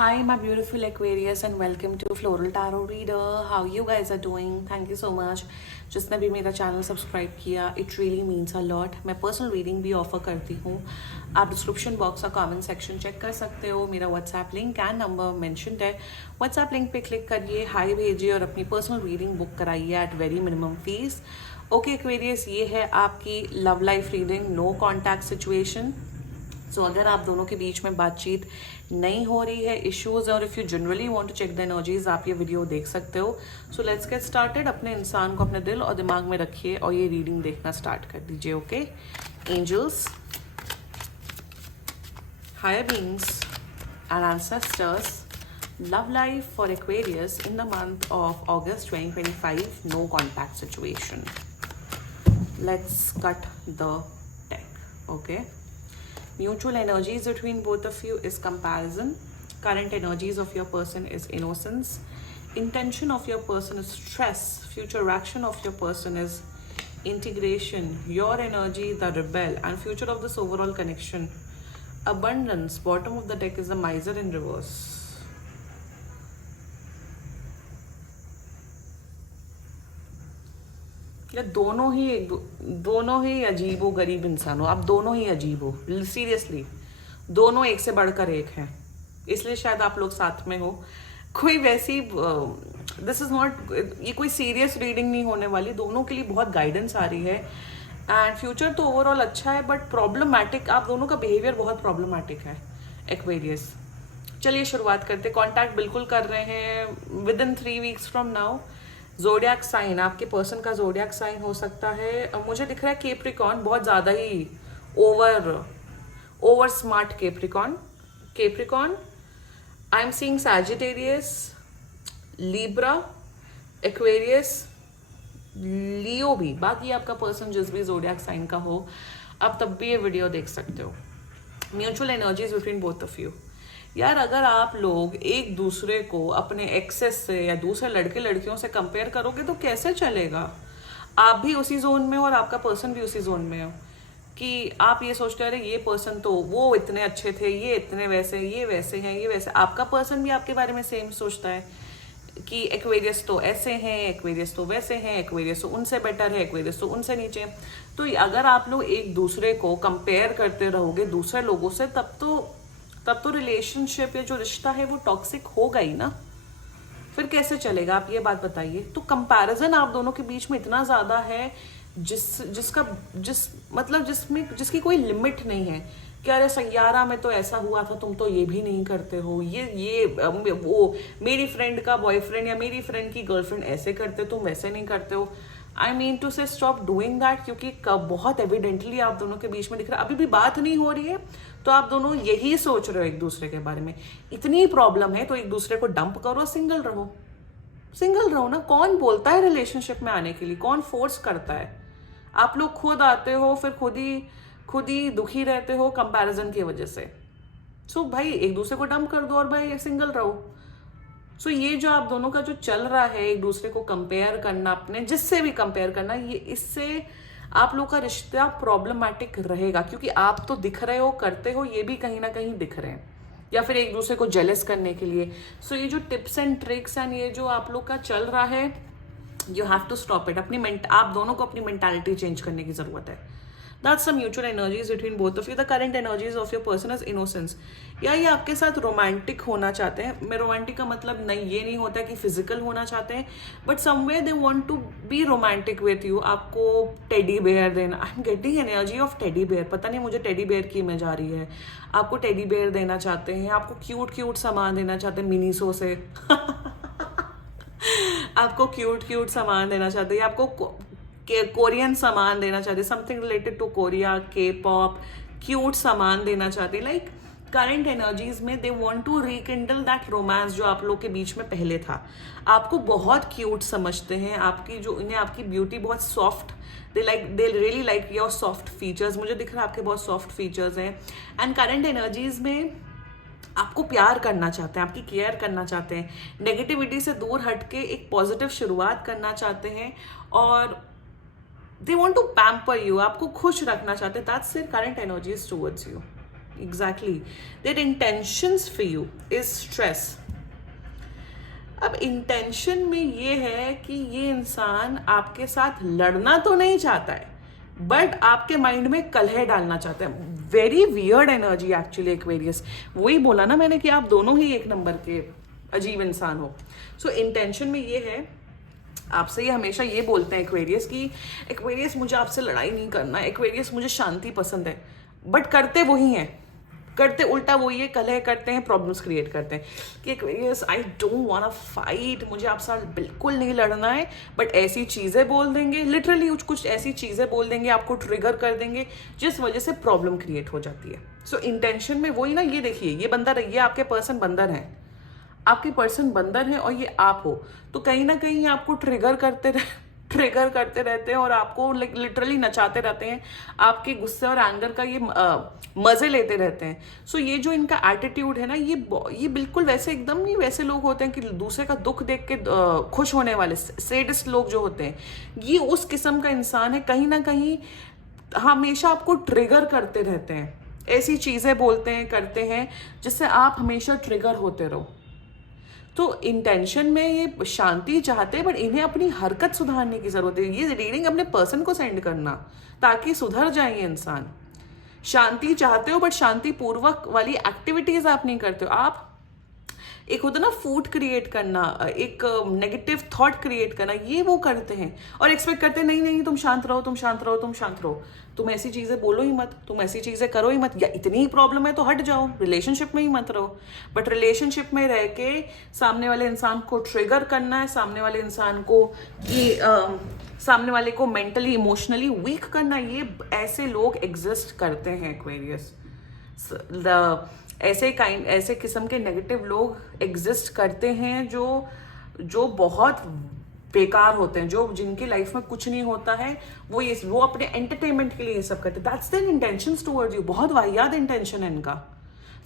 Hi, my beautiful Aquarius, and welcome to Floral Tarot Reader. How you guys are doing? Thank you so much. जिसने भी मेरा channel subscribe किया, it really means a lot. मैं personal reading भी offer करती हूँ. आप description box और कमेंट सेक्शन चेक कर सकते हो. मेरा WhatsApp link and number mentioned है. व्हाट्सएप लिंक पे क्लिक करिए, हाई भेजिए और अपनी पर्सनल रीडिंग बुक कराइए at very minimum fees. Okay Aquarius, ये है आपकी love life reading, no contact situation. So अगर आप दोनों के बीच में बातचीत नहीं हो रही है, इश्यूज, और if you generally want to check the energies, आप ये वीडियो देख सकते हो. So let's get started. अपने इंसान को अपने दिल और दिमाग में रखिए और ये रीडिंग देखना स्टार्ट कर दीजिए. Okay angels, higher beings and ancestors, love life for Aquarius in the month of August 2025, no contact situation. Let's cut the deck. Okay, mutual energies between both of you is comparison. Current energies of your person is innocence. Intention of your person is stress. Future action of your person is integration. Your energy, the rebel, and future of this overall connection, abundance. Bottom of the deck is the miser in reverse. या दोनों ही अजीबो गरीब इंसान हो. आप दोनों ही अजीब हो, सीरियसली. दोनों एक से बढ़कर एक हैं, इसलिए शायद आप लोग साथ में हो. कोई वैसी दिस इज नॉट, ये कोई सीरियस रीडिंग नहीं होने वाली. दोनों के लिए बहुत गाइडेंस आ रही है एंड फ्यूचर तो ओवरऑल अच्छा है, बट प्रॉब्लमैटिक, आप दोनों का बिहेवियर बहुत प्रॉब्लमैटिक है एक्वेरियस. चलिए शुरुआत करते. कॉन्टैक्ट बिल्कुल कर रहे हैं within 3 weeks from now. Zodiac sign, आपके पर्सन का जोडियक साइन हो सकता है. मुझे दिख रहा है केप्रिकॉन, बहुत ज़्यादा ही over smart Capricorn. I am seeing Sagittarius, Libra, Aquarius, Leo भी. बाकी आपका पर्सन जिस भी जोडियक साइन का हो, आप तब भी ये वीडियो देख सकते हो. Mutual energies between both of you. यार अगर आप लोग एक दूसरे को अपने एक्सेस से या दूसरे लड़के लड़कियों से कंपेयर करोगे तो कैसे चलेगा. आप भी उसी जोन में हो और आपका पर्सन भी उसी जोन में हो कि आप ये सोचते हैं अरे ये पर्सन तो वो इतने अच्छे थे, ये इतने वैसे, ये वैसे हैं, ये वैसे. आपका पर्सन भी आपके बारे में सेम सोचता है कि एक्वेरियस तो ऐसे हैं, एक्वेरियस तो वैसे हैं, एक्वेरियस तो उनसे बेटर है, एक्वेरियस तो उनसे नीचे. तो अगर आप लोग एक दूसरे को कंपेयर करते रहोगे दूसरे लोगों से, तब तो रिलेशनशिप या जो रिश्ता है वो टॉक्सिक होगा ही ना. फिर कैसे चलेगा, आप ये बात बताइए. तो कंपैरिजन आप दोनों के बीच में इतना ज्यादा है जिसकी कोई लिमिट नहीं है. कि अरे सैयारा में तो ऐसा हुआ था, तुम तो ये भी नहीं करते हो. वो मेरी फ्रेंड का बॉयफ्रेंड या मेरी फ्रेंड की गर्लफ्रेंड ऐसे करते, तुम वैसे नहीं करते हो. आई मीन टू से स्टॉप डूइंग दैट, क्योंकि बहुत एविडेंटली आप दोनों के बीच में दिख रहा है. अभी भी बात नहीं हो रही है तो आप दोनों यही सोच रहे हो एक दूसरे के बारे में. इतनी प्रॉब्लम है तो एक दूसरे को डंप करो, सिंगल रहो ना. कौन बोलता है रिलेशनशिप में आने के लिए, कौन फोर्स करता है. आप लोग खुद आते हो, फिर खुद ही दुखी रहते हो कंपैरिजन की वजह से. सो भाई एक दूसरे को डंप कर दो और भाई सिंगल रहो. सो ये जो आप दोनों का जो चल रहा है, एक दूसरे को कंपेयर करना, अपने जिससे भी कंपेयर करना, ये इससे आप लोग का रिश्ता प्रॉब्लमैटिक रहेगा. क्योंकि आप तो दिख रहे हो, करते हो, ये भी कहीं ना कहीं दिख रहे हैं, या फिर एक दूसरे को जेलस करने के लिए. सो ये जो टिप्स एंड ट्रिक्स एंड ये जो आप लोग का चल रहा है, you have to stop it. आप दोनों को अपनी मेंटालिटी चेंज करने की जरूरत है. That's the mutual energies between both of you. The current energies of your person is innocence. या ये आपके साथ रोमांटिक होना चाहते हैं. मैं रोमांटिक का मतलब ये नहीं होता कि फिजिकल होना चाहते हैं, but somewhere they want to be romantic with you. आपको टेडी बेयर देना. I am getting energy of teddy bear. पता नहीं मुझे टेडी बेयर की इमेज आ रही है. आपको टेडी बेयर देना चाहते हैं, आपको क्यूट सामान देना चाहते हैं मिनीसो से. आपको क्यूट सामान देना चाहते हैं, आपको कोरियन सामान देना चाहते, something related to Korea, K pop, cute सामान देना चाहते. लाइक करंट एनर्जीज में they want to rekindle that romance जो आप लोग के बीच में पहले था. आपको बहुत क्यूट समझते हैं, इन्हें आपकी ब्यूटी बहुत soft, they really like your soft features. मुझे दिख रहा है आपके बहुत सॉफ्ट फीचर्स हैं. एंड करंट एनर्जीज में आपको प्यार करना चाहते हैं, आपकी केयर करना चाहते हैं, नेगेटिविटी से दूर हटके एक पॉजिटिव शुरुआत करना चाहते हैं, और they want to pamper you, आपको खुश रखना चाहते हैं. That's their current energies towards you. Exactly, their intentions for you is stress. अब इंटेंशन में ये है कि ये इंसान आपके साथ लड़ना तो नहीं चाहता है, बट आपके माइंड में कलह डालना चाहता है। Very weird energy actually Aquarius. वही बोला ना मैंने कि आप दोनों ही एक नंबर के अजीब इंसान हो। सो इंटेंशन में ये है, आपसे ये हमेशा ये बोलते हैं एक्वेरियस कि एक्वेरियस मुझे आपसे लड़ाई नहीं करना है, एक्वेरियस मुझे शांति पसंद है, बट करते वही हैं, करते उल्टा वही है, कलह करते हैं, प्रॉब्लम्स क्रिएट करते हैं कि Aquarius I don't want to fight, मुझे आपके साथ बिल्कुल नहीं लड़ना है, बट ऐसी चीज़ें बोल देंगे, लिटरली कुछ ऐसी चीज़ें बोल देंगे, आपको ट्रिगर कर देंगे जिस वजह से प्रॉब्लम क्रिएट हो जाती है। सो इंटेंशन में वही ना, ये देखिए ये बंदर, ये आपके पर्सन बंदर हैं, आपके पर्सन बंदर है और ये आप हो, तो कहीं ना कहीं आपको ट्रिगर करते रहते हैं और आपको लिटरली नचाते रहते हैं, आपके गुस्से और एंगर का ये मजे लेते रहते हैं। सो ये जो इनका एटीट्यूड है ना, ये बिल्कुल वैसे एकदम नहीं वैसे लोग होते हैं कि दूसरे का दुख देख के खुश होने वाले सैडिस्ट लोग जो होते हैं, ये उस किस्म का इंसान है। कहीं ना कहीं हमेशा आपको ट्रिगर करते रहते हैं, ऐसी चीजें बोलते हैं, करते हैं जिससे आप हमेशा ट्रिगर होते रहो। तो इंटेंशन में ये शांति चाहते हैं, बट इन्हें अपनी हरकत सुधारने की जरूरत है। ये रीडिंग अपने पर्सन को सेंड करना ताकि सुधर जाए ये इंसान। शांति चाहते हो बट शांति पूर्वक वाली एक्टिविटीज आप नहीं करते हो। आप एक होता ना फूड क्रिएट करना, एक नेगेटिव थॉट क्रिएट करना, ये वो करते हैं और एक्सपेक्ट करते हैं नहीं नहीं तुम शांत रहो, तुम शांत रहो, तुम शांत रहो, तुम ऐसी चीजें बोलो ही मत, तुम ऐसी चीजें करो ही मत, या इतनी ही प्रॉब्लम है तो हट जाओ, रिलेशनशिप में ही मत रहो। बट रिलेशनशिप में रह के सामने वाले इंसान को ट्रिगर करना है, सामने वाले इंसान को सामने वाले को मेंटली इमोशनली वीक करना, ये ऐसे लोग एग्जिस्ट करते हैं एक्वेरियस। ऐसे किस्म के नेगेटिव लोग एग्जिस्ट करते हैं जो बहुत बेकार होते हैं, जिनकी लाइफ में कुछ नहीं होता है, वो अपने एंटरटेनमेंट के लिए ये सब करते हैं। That's their intentions towards you. बहुत वाहियात इंटेंशन है इनका।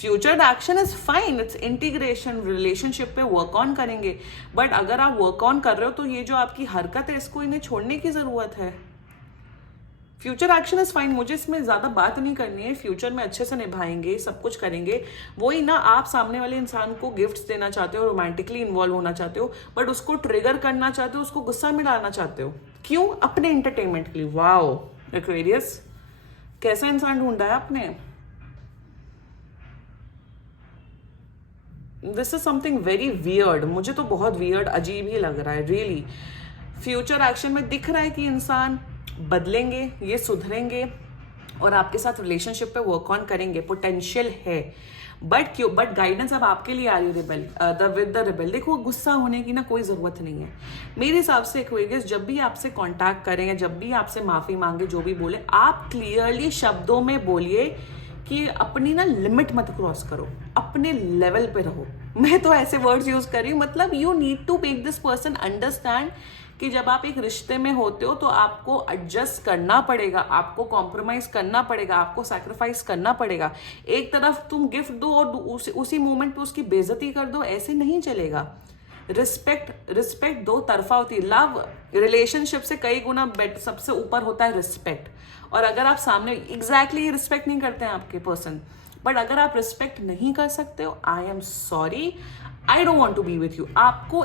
Future action is fine, it's integration, relationship पे वर्क ऑन करेंगे, बट अगर आप वर्क ऑन कर रहे हो तो ये जो आपकी हरकत है इसको इन्हें छोड़ने की जरूरत है। फ्यूचर एक्शन इज फाइन, मुझे इसमें ज्यादा बात नहीं करनी है। फ्यूचर में अच्छे से निभाएंगे, सब कुछ करेंगे। वही ना, आप सामने वाले इंसान को गिफ्ट्स देना चाहते हो, रोमांटिकली इन्वॉल्व होना चाहते हो, बट उसको ट्रिगर करना चाहते हो, उसको गुस्सा में डालना चाहते हो। क्यों? अपने एंटरटेनमेंट के लिए। वाओ एक्वेरियस, कैसा इंसान ढूंढा है आपने। This is something very weird. मुझे तो बहुत वियर्ड, अजीब ही लग रहा है रियली। फ्यूचर एक्शन में दिख रहा है कि इंसान बदलेंगे, ये सुधरेंगे और आपके साथ रिलेशनशिप पे वर्क ऑन करेंगे, पोटेंशियल है। बट गाइडेंस अब आपके लिए आ रही है विद द रिबेल। देखो, गुस्सा होने की ना कोई जरूरत नहीं है मेरे हिसाब से एक्वेरियस। जब भी आपसे कांटेक्ट करें, जब भी आपसे माफी मांगे, जो भी बोले, आप क्लियरली शब्दों में बोलिए कि अपनी ना लिमिट मत क्रॉस करो, अपने लेवल पे रहो। मैं तो ऐसे वर्ड्स यूज कर रही हूँ, मतलब you need to make this person understand कि जब आप एक रिश्ते में होते हो तो आपको एडजस्ट करना पड़ेगा, आपको कॉम्प्रोमाइज करना पड़ेगा, आपको सैक्रिफाइस करना पड़ेगा। एक तरफ तुम गिफ्ट दो और उसी मोमेंट पे उसकी बेइज्जती कर दो, ऐसे नहीं चलेगा। रिस्पेक्ट दो तरफा होती है। लव रिलेशनशिप से कई गुना सबसे ऊपर होता है रिस्पेक्ट। और अगर आप सामने एग्जैक्टली रिस्पेक्ट नहीं करते हैं आपके पर्सन, बट अगर आप रिस्पेक्ट नहीं कर सकते हो, I am sorry, I don't want to be with you. आपको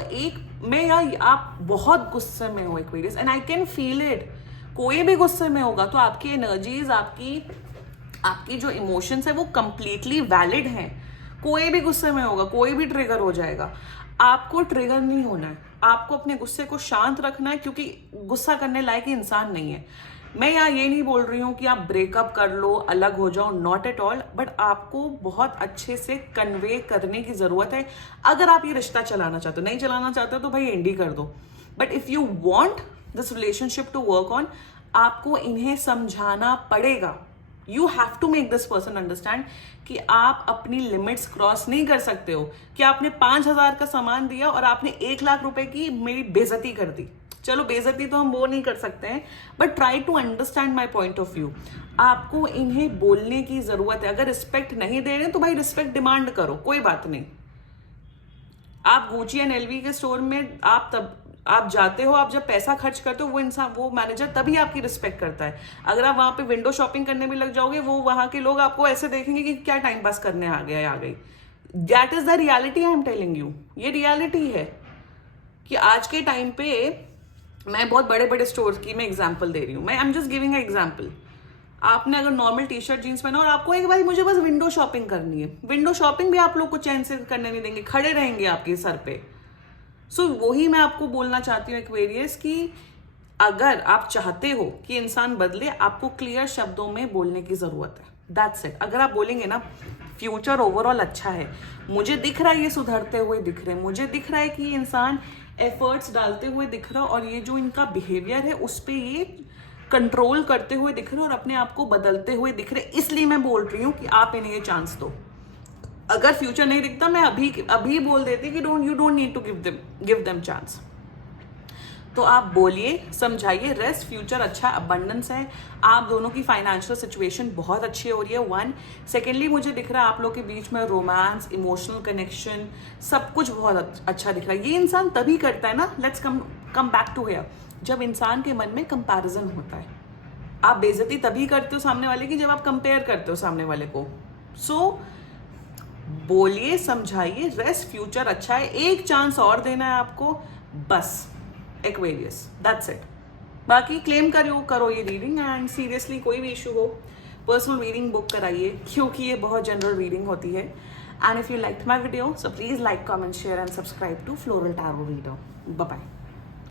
आप बहुत गुस्से में हो Aquarius, and I can feel it. कोई भी गुस्से में होगा तो आपकी एनर्जीज, आपकी जो इमोशंस है वो कंप्लीटली वैलिड हैं। कोई भी गुस्से में होगा, कोई भी ट्रिगर हो जाएगा। आपको ट्रिगर नहीं होना है, आपको अपने गुस्से को शांत रखना है, क्योंकि गुस्सा करने लायक इंसान नहीं है। मैं यहाँ ये नहीं बोल रही हूँ कि आप ब्रेकअप कर लो, अलग हो जाओ, नॉट एट ऑल, बट आपको बहुत अच्छे से कन्वे करने की जरूरत है। अगर आप ये रिश्ता चलाना चाहते हो, नहीं चलाना चाहते हो तो भाई एंड ही कर दो। But if you want this relationship to work on, आपको इन्हें समझाना पड़ेगा। You have to make this person understand कि आप अपनी लिमिट्स क्रॉस नहीं कर सकते हो। कि आपने 5,000 का सामान दिया और आपने 1,00,000 रुपए की मेरी बेइज्जती कर दी। चलो, बेइज्जती तो हम वो नहीं कर सकते हैं, but try to understand my point of view. आपको इन्हें बोलने की जरूरत है। अगर रिस्पेक्ट नहीं दे रहे तो भाई रिस्पेक्ट डिमांड करो, कोई बात नहीं। आप गुची एंड एलवी के स्टोर में आप तब आप जाते हो, आप जब पैसा खर्च करते हो, वो इंसान, वो मैनेजर तभी आपकी रिस्पेक्ट करता है। अगर आप वहां पे विंडो शॉपिंग करने में लग जाओगे, वो वहां के लोग आपको ऐसे देखेंगे कि क्या टाइम पास करने आ गया, आ गई। That is the reality I am telling you. ये रियलिटी है कि आज के टाइम पे, मैं बहुत बड़े बड़े स्टोर्स की मैं एग्जांपल दे रही हूँ, मैं I am just giving a example. आपने अगर नॉर्मल टी शर्ट जीन्स पहना और आपको एक बार मुझे बस विंडो शॉपिंग करनी है, विंडो शॉपिंग भी आप लोग को चैन से करने नहीं देंगे, खड़े रहेंगे आपके सर पे। सो वही मैं आपको बोलना चाहती हूँ एक्वेरियस, कि अगर आप चाहते हो कि इंसान बदले, आपको क्लियर शब्दों में बोलने की जरूरत है। That's it. अगर आप बोलेंगे ना फ्यूचर ओवरऑल अच्छा है, मुझे दिख रहा है ये सुधरते हुए दिख रहे हैं, मुझे दिख रहा है कि ये इंसान एफर्ट्स डालते हुए दिख रहा है, और ये जो इनका बिहेवियर है उस पर ये कंट्रोल करते हुए दिख रहे हैं और अपने आप को बदलते हुए दिख रहे हैं, इसलिए मैं बोल रही हूँ कि आप इन्हें ये चांस दो। अगर फ्यूचर नहीं दिखता, मैं अभी बोल देती कि you don't need to give them chance. तो आप बोलिए, समझाइए, रेस्ट फ्यूचर अच्छा, अबंडेंस है, आप दोनों की फाइनेंशियल सिचुएशन बहुत अच्छी हो रही है। वन, सेकेंडली मुझे दिख रहा है आप लोग के बीच में रोमांस, इमोशनल कनेक्शन, सब कुछ बहुत अच्छा दिख रहा है। ये इंसान तभी करता है ना, let's come back to here, जब इंसान के मन में कंपैरिजन होता है। आप बेइज्जती तभी करते हो सामने वाले की जब आप कंपेयर करते हो सामने वाले को। सो बोलिए, समझाइए, रेस्ट फ्यूचर अच्छा है, एक चांस और देना है आपको, बस। Aquarius, that's it. बाकी क्लेम करो ये रीडिंग, एंड सीरियसली कोई भी इशू हो, पर्सनल रीडिंग बुक कराइए, क्योंकि ये बहुत जनरल रीडिंग होती है। And if you like my video, so please like, comment, share and subscribe to floral tarot reader. Bye bye.